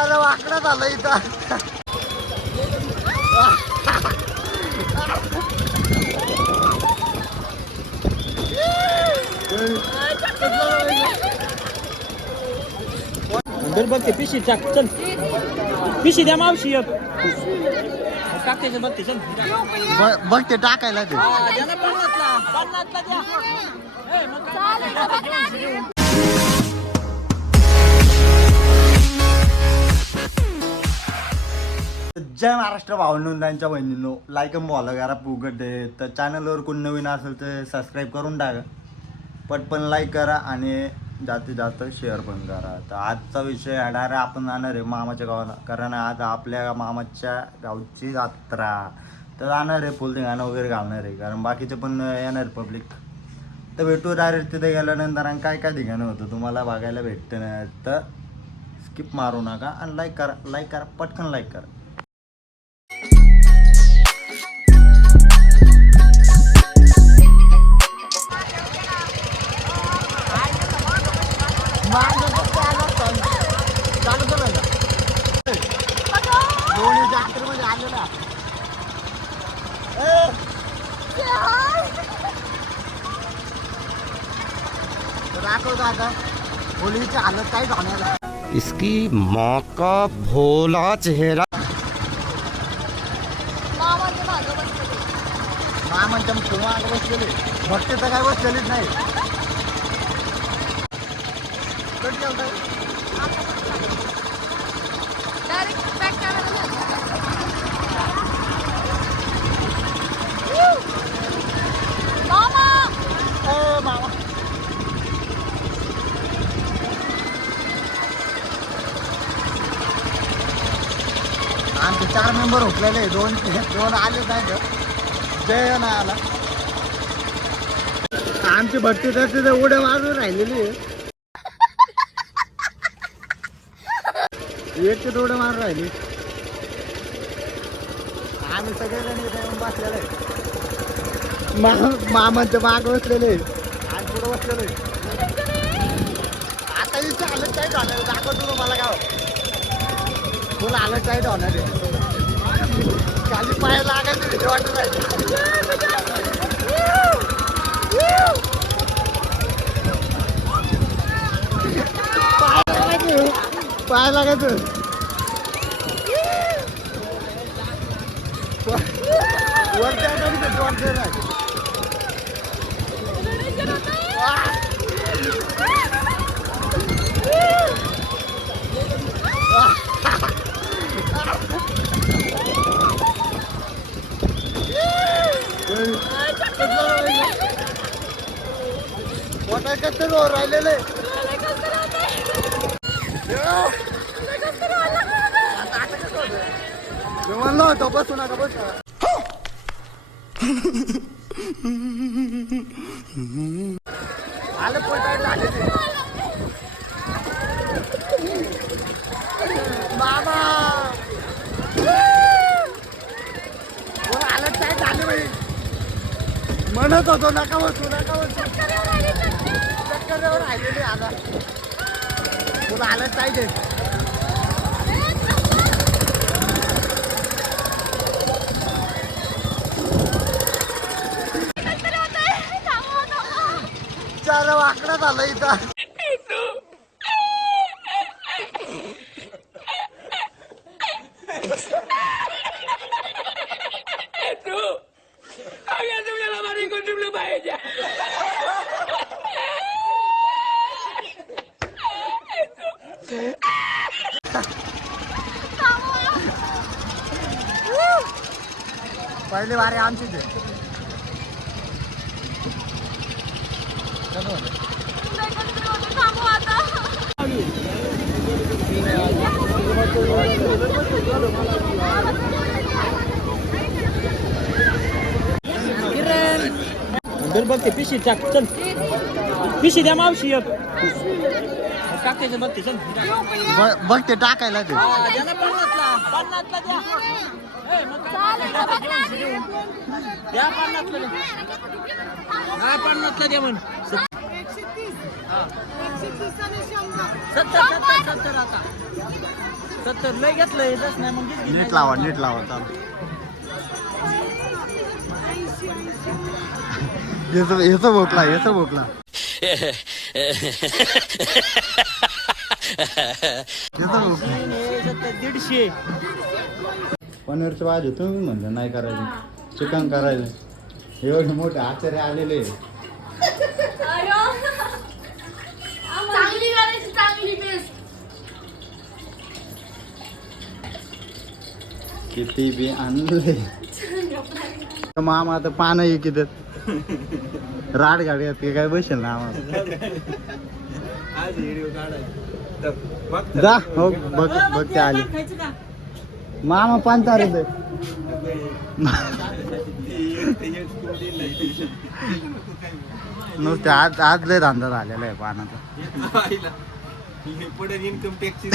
चार वाकडा झालं इथं. बघ ते पिशी टाक चल. पिशी द्या मावशी एक. टाक त्याच्यात बघ ते चल. बघ ते टाकायला ते. हा, पन्नासला द्या. जय महाराष्ट्र भावनंदांच्या बहिणींनो लाईक फॉलो करा फुकट दे तर चॅनलवर कोण नवीन असेल तर सबस्क्राईब करून टाका. पटपण लाईक करा आणि जास्तीत जास्त शेअर पण करा. तर आजचा विषय डायरेक्ट आपण जाणार आहे मामाच्या गावाला. कारण आज आपल्या मामाच्या गावची यात्रा. तर जाणार आहे फुल गाणं वगैरे घालणार आहे. कारण बाकीचे पण येणार पब्लिक तर भेटू डायरेक्ट तिथे गेल्यानंतर आणि काय काय ठिकाणं होतं तुम्हाला बघायला भेटतं नाही तर स्किप मारू नका आणि लाईक करा लाईक करा पटकन लाईक करा. इसकी माँ का भोला चेहरा। मामांच्या किंवा आग बसलेले? भट्टे तर काय बसलेलीच नाही. मामा! आमचे चार मेंबर उठलेले दोन दोन आले नाही तर. जय नाही आला आमची भट्टी तर तिथे उड्या मारून राहिलेली आहे. एक ते मार राहिले. आम्ही सगळेजण इथे येऊन बसलेले आहे. मा माग बसलेले आणि पुढे बसलेले आता इथे आलं काय झालं. दाखवतो तुम्हाला गाव. तुला आलं काय होणार आहे खाली पाय लागायचं वाटत आहे पाय लागायचं वरच्या ठिकाणी भीती वाटते नाही मोठा कसं राहिलेले म्हणलं तो बसू नका बस आलं पण झाले बाबा कोण आलं काय झालं बाई म्हणत होतो नका बसू नका बसू चक्कर राहिलेले आला. तुला आलं पाहिजे. चार वाकडा झालं इथं. पहिले वारी आमचीच आहे बघते पिशी टाक चल. पिशी द्या मावशी एक. बघ ते चल ब- बघ ते टाकायला ते द्या ना पन्नासला पन्नासला द्या. ए, मग काय? द्या पन्नासला द्या हा पन्नासला द्या म्हण. सत्तर सत्तर सत्तर आता. सत्तर लय घेतलंय दस नाही मग वीस घे. नीट लावा नीट लावा चालू. याचं याचं भोकला याचं भोकला याचं दीडशे पनीरची भाजी तुम्ही म्हणलं नाही करायचं. चिकन करायचं. एवढे मोठे आचार्य आलेले किती बी आणले. मामा आता पानं आहे किती राड गाडी की काय बसेल ना आम्हाला. व्हिडिओ काढायचा जा हो बघ आले. का मामा पान तारे दे. नुसते आज आज लय धंदा झालेला आहे पानाचा. पुढे इन्कम टॅक्सची